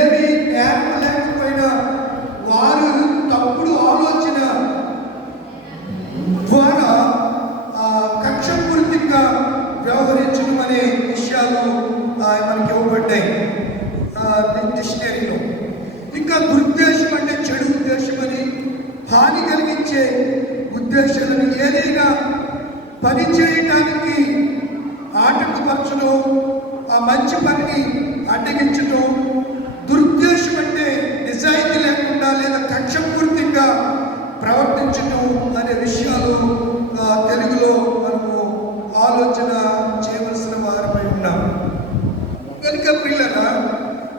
ఏమి నేరం లేకపోయినా వారు తప్పుడు ఆలోచన ద్వారా కక్షపూరితంగా వ్యవహరించడం అనే విషయాలు మనకి ఇవ్వబడ్డాయి డిక్షనరీలో. ఇంకా దురుద్దేశం అంటే చెడు ఉద్దేశం అని, హాని కలిగించే ఉద్దేశాలను ఏదైనా పని చేయడానికి ఆటంకపరచడం, ఆ మంచి పనిని అడ్డగించడం. దురుద్దేశం అంటే నిజాయితీ లేకుండా లేదా కక్షపూర్తిగా ప్రవర్తించడం అనే విషయాలు తెలుగులో మనము ఆలోచన చేయవలసిన వారమై ఉన్నాం. కనుక పిల్లల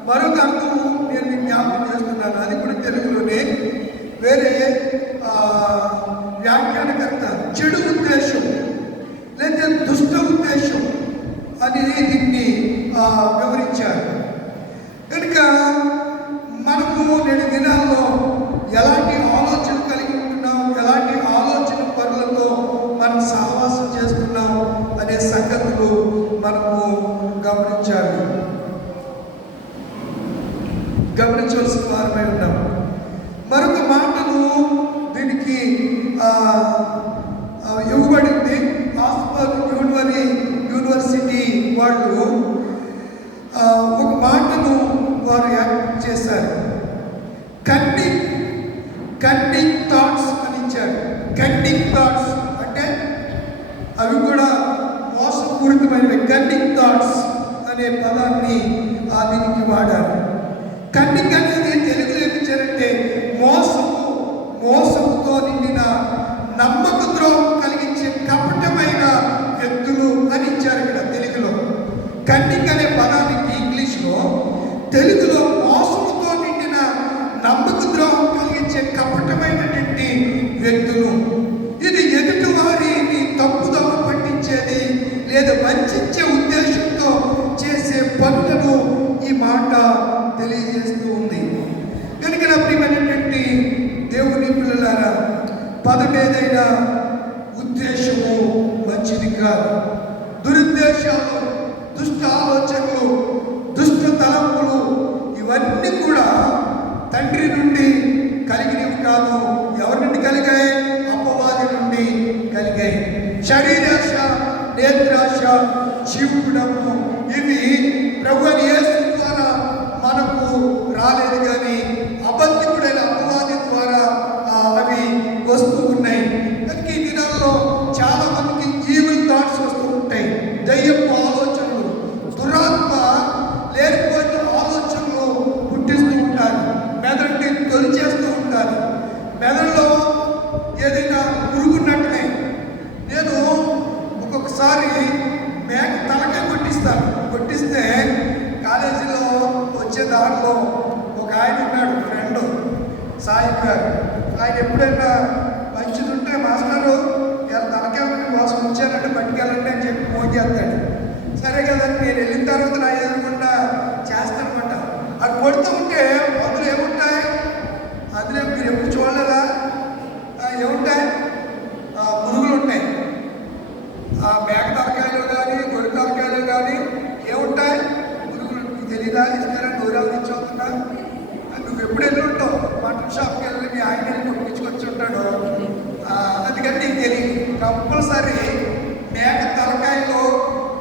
మరొక అర్థం నేను జ్ఞాపకం చేస్తున్నాను, అది కూడా తెలుగులోనే. వేరే వ్యాఖ్యానకర్త చెడు ఉద్దేశం లేదా దుష్ట ఉద్దేశం అని దీన్ని వివరించారు. కనుక మనము నేటి దినాల్లో ఎలాంటి ఆలోచన కలిగి ఉంటున్నాం, ఎలాంటి ఆలోచన పనులతో మనం సహవాసం చేస్తున్నాం అనే సంగతులు మనము గమనించవలసిన వారమై ఉన్నాం. మరొక మాటను దీనికి ఇవ్వబడింది. ఆక్స్ఫర్డ్ యూనివర్సిటీ వాళ్ళు ఒక మాటను వారు యాడ్ చేశారు. కన్నింగ్ థాట్స్ అని ఇచ్చారు. కన్నింగ్ థాట్స్ అంటే అవి కూడా మోసపూరితమైనవి. కన్నింగ్ థాట్స్ అనే పదాన్ని దీనికి వాడారు. కన్నింగ్ అనేది తెలుగులో ఏం ఇచ్చారంటే మోసముతో నిండిన నమ్మక ద్రోహం కలిగించే కపటమైన వ్యక్తులు అని ఇచ్చారు ఇక్కడ తెలుగులో. కన్నింగ్ అనే పదానికి ఇంగ్లీష్లో, తెలుగులో మోసముతో నిండిన నమ్మక ద్రోహం కలిగించే కపటమైనటువంటి వ్యక్తులు. ఇది ఎదుటి వారిని తప్పుదోవ పట్టించేది లేదా వంచే ఉద్దేశంతో చేసే పనులను ఈ మాట తెలియజేస్తూ ఉంది. కనుక నా ప్రియమైనటువంటి దేవుని పిల్లలారా, పదం ఏదైనా ఉద్దేశము మంచిది కాదు. దురుద్దేశాలు, దుష్ట ఆలోచనలు, దుష్ట తలంపులు ఇవన్నీ కూడా తండ్రి నుండి కలిగినవి కాదు. ఎవరి నుండి కలిగాయి? అపవాది నుండి కలిగాయి. శరీరాశ, నేత్రాశ, జీవుడము ఇవి ప్రభువైన యేసు ద్వారా మనకు రాలేదు, కానీ అబద్ధికుడైన అపవాది ద్వారా అవి వస్తూ ఉన్నాయి. కనుక ఈ దినాల్లో చాలా మందికి ఈవిల్ థాట్స్ వస్తూ ఉంటాయి. దయ్యపు ఆలోచనలు, దురాత్మ లేనిపోయిన ఆలోచనలు పుట్టిస్తూ ఉంటారు. మెదడుని తొలిచేస్తూ ఉంటారు. మెదడులో ఏదైనా పురుగున్నట్టునే. నేను ఒక్కొక్కసారి మేక తలకాయ కొట్టిస్తే కాలేజీలో వచ్చే దారిలో ఒక ఆయన ఉన్నాడు, ఫ్రెండ్ సాయి గారు. ఆయన ఎప్పుడైనా మంచిది ఉంటే మాస్టరు తలకాయ కోసం వచ్చానంటే పట్టుకెళ్ళండి అని చెప్పి ఫోన్ చేస్తాడు. సరే కదండి, నేను వెళ్ళిన తర్వాత నా ఎదురుకుండా చేస్తానమాట. అది కొడుతూ ఉంటే అందులో ఏముంటాయి? అందులో మీరు ఎప్పుడు చూడలేదా? ఏముంటాయి? పురుగులు ఉంటాయి. మేక తలకాయలు కానీ గొర్రె తలకాయలు కానీ ఏముంటాయి? పురుగులు. తెలీదా? ఇస్తారా? నూరాలు ఇచ్చవుతున్నా? నువ్వు ఎప్పుడు వెళ్ళి ఉంటావు? మటన్ షాప్కి వెళ్ళి మీ ఆయన వెళ్ళి కొట్టించుకొచ్చి ఉంటాడు. అందుకని నీకు తెలియదు. కంపల్సరీ మేక తలకాయలో,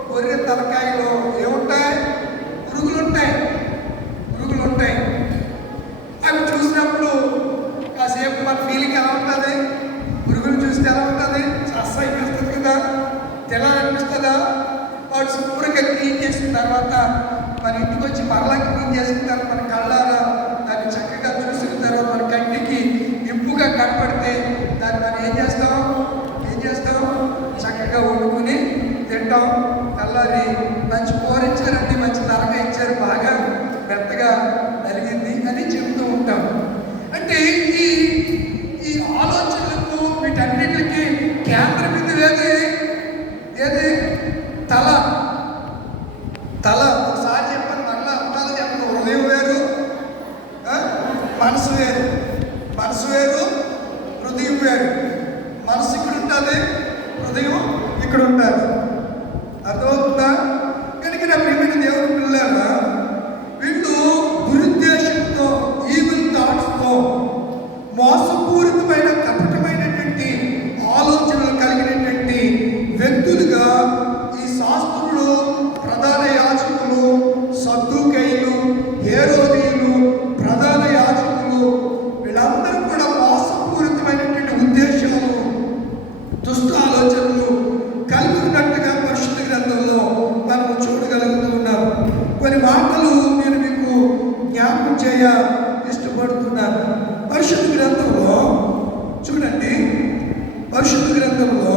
గొర్రె తలకాయలో ఏముంటాయి? పురుగులు ఉంటాయి. అవి చూసినప్పుడు కాసేపు మన ఫీలింగ్ ఎలా ఉంటుంది? పురుగులు చూస్తే ఎలా ఉంటుంది? అసహ్యం అనిపిస్తుంది కదా, తెల్లాలనిపిస్తుందా? వాడు శుభ్రంగా క్లీన్ చేసిన తర్వాత మన ఇంటికి వచ్చి మరలా క్లీన్ చేసిన తర్వాత మన కళ్ళారా దాన్ని చక్కగా చూసిన తర్వాత మన కంటికి ఇంపుగా కనపడితే దాన్ని మనం ఏం చేస్తాం? చక్కగా వండుకుని తింటాం. కల్లారి మంచి కూర ఇచ్చారండి, మంచి తలగా ఇచ్చారు, బాగా మెత్తగా నలిగింది అని చెబుతూ ఉంటాం. అంటే ఈ ఆలోచనలకు వీటన్నిటికీ కేంద్ర బిందువు ఏది? తల. ఒకసారి చెప్పాను, మళ్ళీ అంతాలు చెప్పను. హృదయం వేరు, మనసు వేరు, హృదయం వేరు. మనసు ఇక్కడ ఉంటుంది, హృదయం ఇక్కడ ఉంటుంది. అర్థమవుతుందా? కనుక నా ప్రియమైన దేవుని పిల్లల వీళ్ళు దురుద్దేశం చేయ ఇష్టపడుతున్నారు. పరిశుద్ధ గ్రంథంలో చూడండి, పరిశుద్ధ గ్రంథంలో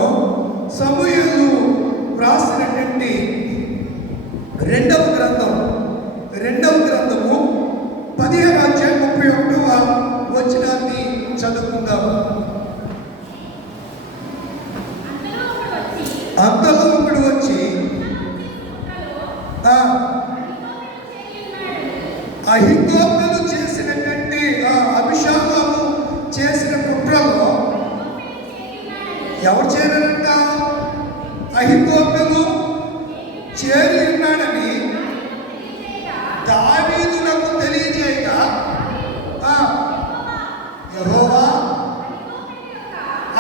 సమూయేలు వ్రాసినటువంటి రెండవ గ్రంథము 15వ అధ్యాయం 31వ వచనాన్ని చదువుకుందాం. అంతలో ఒకడు వచ్చి అహితోపెలు చేసినటువంటి అభిషేకము చేసిన కుట్రలో ఎవరు చేరారంట? అహితోపెలు చేరి ఉన్నాడని దావీదునకు తెలియజేయగా యెహోవా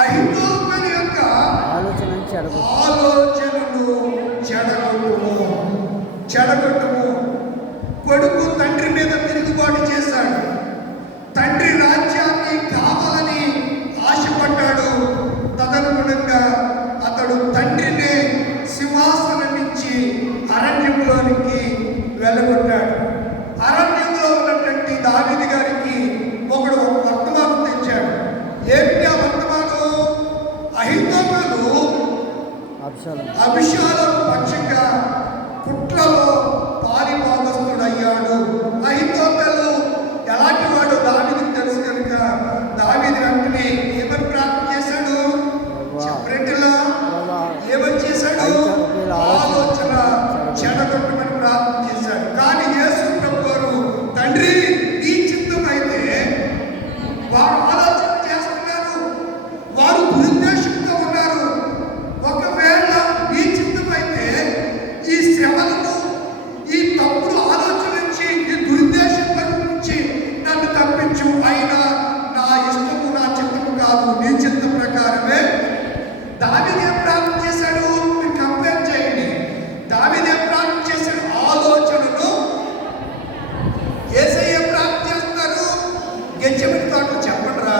అహితోపెలు యొక్క ఆలోచనను చెడగొట్టుము. కొడుకు తండ్రి మీద తిరుగుబాటు చేశాడు, తండ్రి రాజ్యాన్ని కావాలని ఆశపడ్డాడు. తదనుగుణంగా అతడు తండ్రిని సింహాసనం నుంచి అరణ్యంలోనికి వెళ్ళగొట్టాడు. అరణ్యంలో ఉన్నటువంటి దావీదు గారికి ఒకడు ఒక వర్తమానం తెచ్చాడు. ఏమిటి ఆ వర్తమానం? అహితోపెలు అభిషేకం పక్షంగా కుట్రలో పాలిభాగస్తుడయ్యాడు. అహితోపెలు ఎలాంటి వాడు దావీదుకు తెలుసు కనుక దావీదు వెంటనే ఏమని ప్రార్థన చేశాడు? చెప్పరెట్టిలా ఏమని చేశాడు? ఆలోచన చెడగొట్టమని ప్రార్థన చేశాడు. కానీ యేసు ప్రభు వారు, తండ్రి నీ చిత్తం అయితే, వారు ఆలోచన చేస్తున్నారు, వారు దురుద్దేశంతో ఉన్నారు. ఒకవేళ నీ చిత్తం అయితే ఈ శ్రమలను, ఈ తప్పుడు ఆలోచన నుంచి, ఈ దురుద్దేశం నుంచి నన్ను తప్పించు. అయినా నా ఇష్టము నా చిత్తము కాదు, నీ చిత్తం ప్రకారమే. దావీదు ఏం ప్రార్థన చేశాడు? మీరు కంపేర్ చేయండి. దావీదు ఏం ప్రార్థన చేశాడు? ఆలోచనను. యేసయ్య ఏం ప్రార్థన చేస్తున్నారు? గెచ్చమని తోటలు చెప్పండిరా,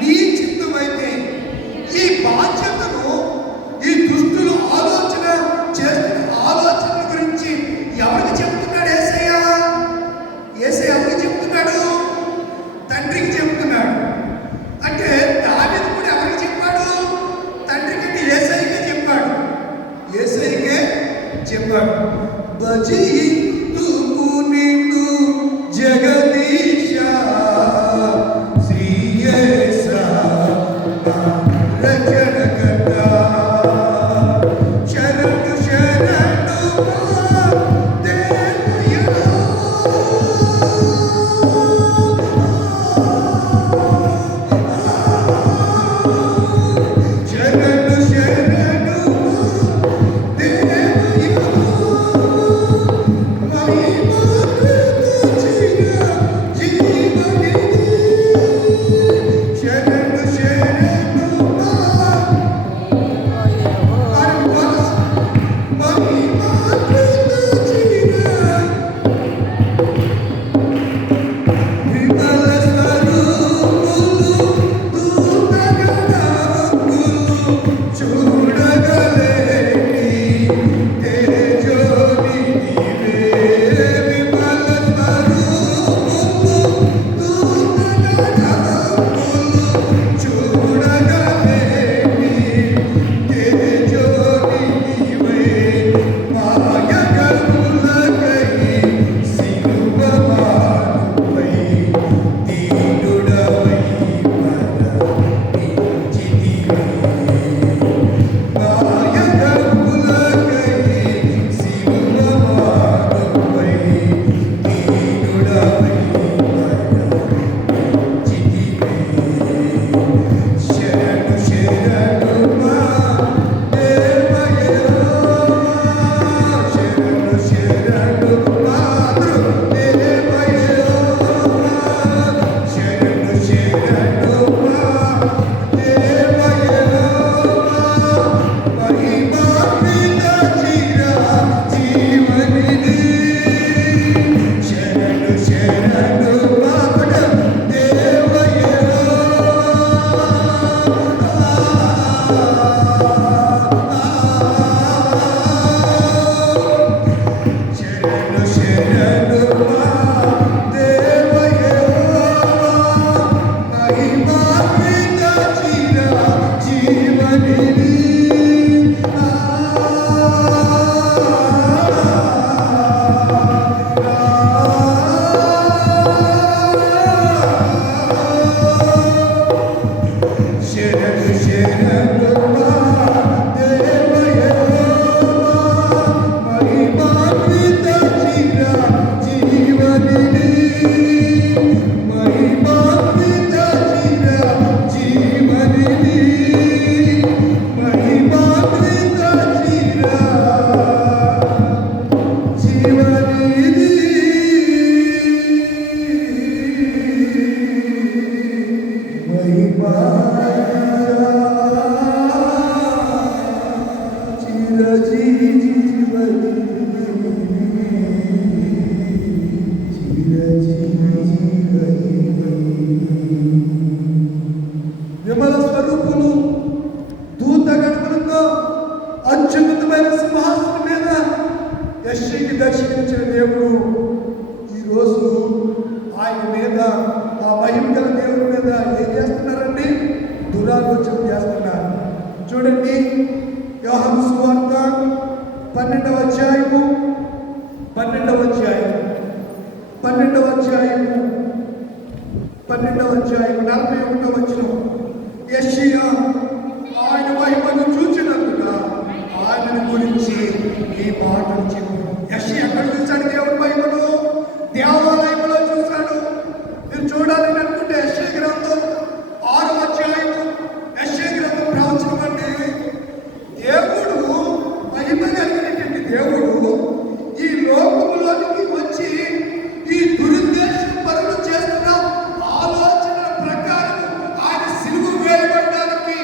నీ చిత్తమైతే ఈ బాధ్యతను, ఈ దుస్తులు ఆలోచన చేస్తున్న ఆలోచన గురించి ఎవరికి చెప్తున్నాడు యేసయ్య? యేసయ్య ఎవరికి చెప్తున్నాడు? తండ్రికి చెప్తున్నాడు. అంటే దావీదు కూడా ఎవరికి చెప్పాడు? తండ్రికి. యేసయ్యకే చెప్పాడు. యేసయ్యకే చెప్పాడు. భజింతుము నిన్ను జగదీశ శ్రీయేశ రక్షణకర్త, శరణు శరణు దేవయ్యా, శరణు శరణు దేవయ్యా. అభిషేకించిన దేవుడు ఈరోజు ఆయన మీద, ఆ మహిమ గల దేవుడి మీద ఏం చేస్తున్నారండి? దురాలోచన చేస్తున్నారు. చూడండి, యోహాను సువార్త 12వ అధ్యాయము 41వ వచనం. యెషయా ఆయన మహిమను చూచినందున ఆయన గురించి ఈ మాటలు చెప్పారు. యెషయా ఎక్కడ చూశాడు దేవుడి మహిమను? దేవాలయంలో చూశాడు. మీరు చూడాలని అనుకుంటే యెషయా గ్రంథం 6వ అధ్యాయము, యెషయా గ్రంథం ప్రవచనం అంటే దేవుడు మహిమ కలిగినటువంటి దేవుడు ఈ లోకంలోనికి వచ్చి ఈ దురుద్దేశ పనులు చేస్తున్న ఆలోచనల ప్రకారం ఆయన సిలువ వేయబడడానికి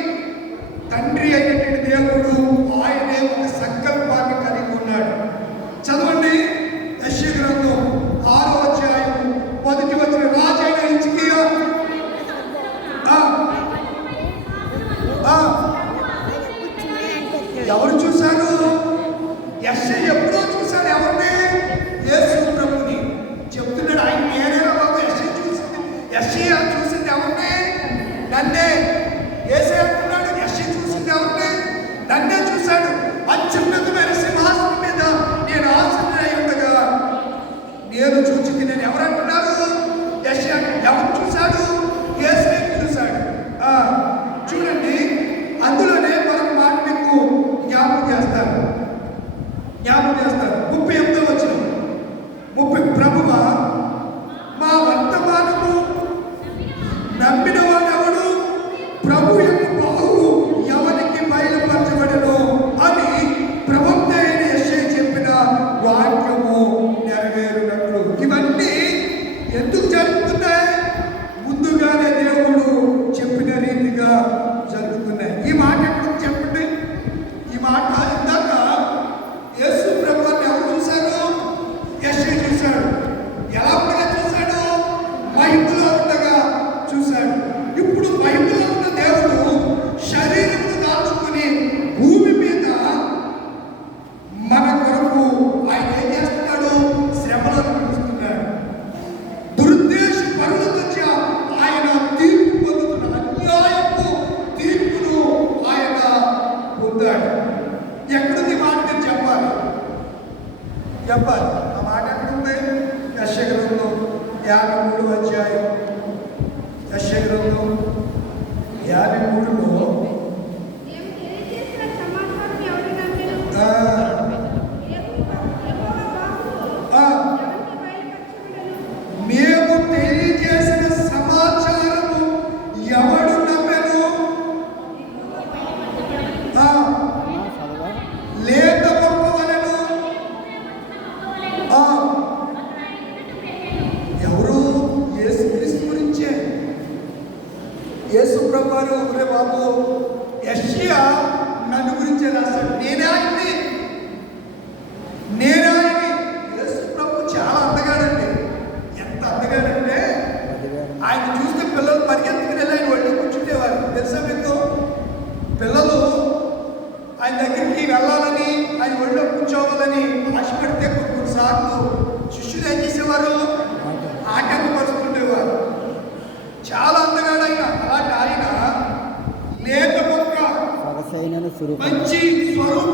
తండ్రి అయినటువంటి దేవుడు ఆయనే ఒక సంకల్పాన్ని కలిగి ఉన్నాడు. చదవండి, యెషయా గ్రంథం 6వ అధ్యాయం 1వ వచనం. రాజైన హిజ్కియా ఎవరు చూశారు? యెషయా ఎప్పుడో చూశాడు. ఎవరిని? యేసు ప్రభుని. చెప్తున్నాడు ఆయన నేనేనా బాబు యెషయా చూసింది ఎవరిని? నన్నే. యేసయ్య అంటున్నాడు యెషయా చూసింది ఎవరిని? నన్నే చూశాడు. అత్యున్నతమైన సింహాసనం మీద నేను ఆసీనుడై ఉండగా నేను చూచింది నేను. ఎవరు అంటున్నారు? యెషయా. ఎవరు చూశాడు? యేసయ్య చూశాడు. చూడండి, అందులోనే మరొక మాట మీకు జ్ఞాపకం చేస్తారు. 38వ వచనం. ప్రభువా, మా వర్తమానము నమ్మిన వాడెవడు? ప్రభు యొక్క బాహువు ఎవరికి బయలుపరచబడెను అని ప్రవక్త అయిన యెషయా చెప్పిన వాక్యము నెరవేరునట్లు. ఇవన్నీ ఎందుకు జరుగుతున్నాయి? ముందుగానే దేవుడు చెప్పిన రీతిగా జరుగుతున్నాయి. ఈ మాట ఎప్పుడు చెప్పండి. ఈ మాట ఇందాక యేసు ప్రభువాన్ని ఎవరు చూశారు? యెషయా చూశాడు. ఎలా ఉండగా చూశాడు? మహిమలో ఉండగా చూశాడు. ఇప్పుడు మహిమలో ఉన్న దేవుడు శరీరమును దాల్చుకుని భూమి మీద మన కొరకు ఆయన ఏం చేస్తున్నాడు? శ్రమలను అనుభవిస్తున్నాడు. దురుద్దేశ పరుల నుంచి ఆయన తీర్పు పొందుతున్నాడు. అన్యాయపు తీర్పును ఆయన పొందాడు. ఎక్కడుంది మాట? నేను చెప్పాలి. ఆ మాట ఎక్కడుంది? యెషయా గ్రంథం 53వ అధ్యాయం. యెషయా గ్రంథం 53లో మేము తెలియజేసిన సమాచారము ఎవడు నమ్మెను? లేత మొక్క వలెను. ఎవరు? యేసుక్రీస్తు గురించే. యేసు ప్రభువారు ఒరే బాబు, యెషయా నన్ను గురించే రాశాడు. నేనే ఆయన్ని. యేసు ప్రభు చాలా అందగాడండి. ఎంత అందగాడంటే ఆయన చూస్తే పిల్లలు పరిగెత్తుకుని వెళ్ళి ఆయన ఒళ్ళు కూర్చుంటేవారు. తెలుసా మీకు? పిల్లలు ఆయన దగ్గరికి వెళ్ళాలని, ఆయన ఒళ్ళో కూర్చోవాలని ఆశపడితే కొన్నిసార్లు శిష్యులు ఏం చేసేవారు? ఆటంకపరుస్తుండేవారు. చాలా అందగాడు ఆయన. అలాంటి ఆయన లేత మొక్క, మంచి స్వరూపం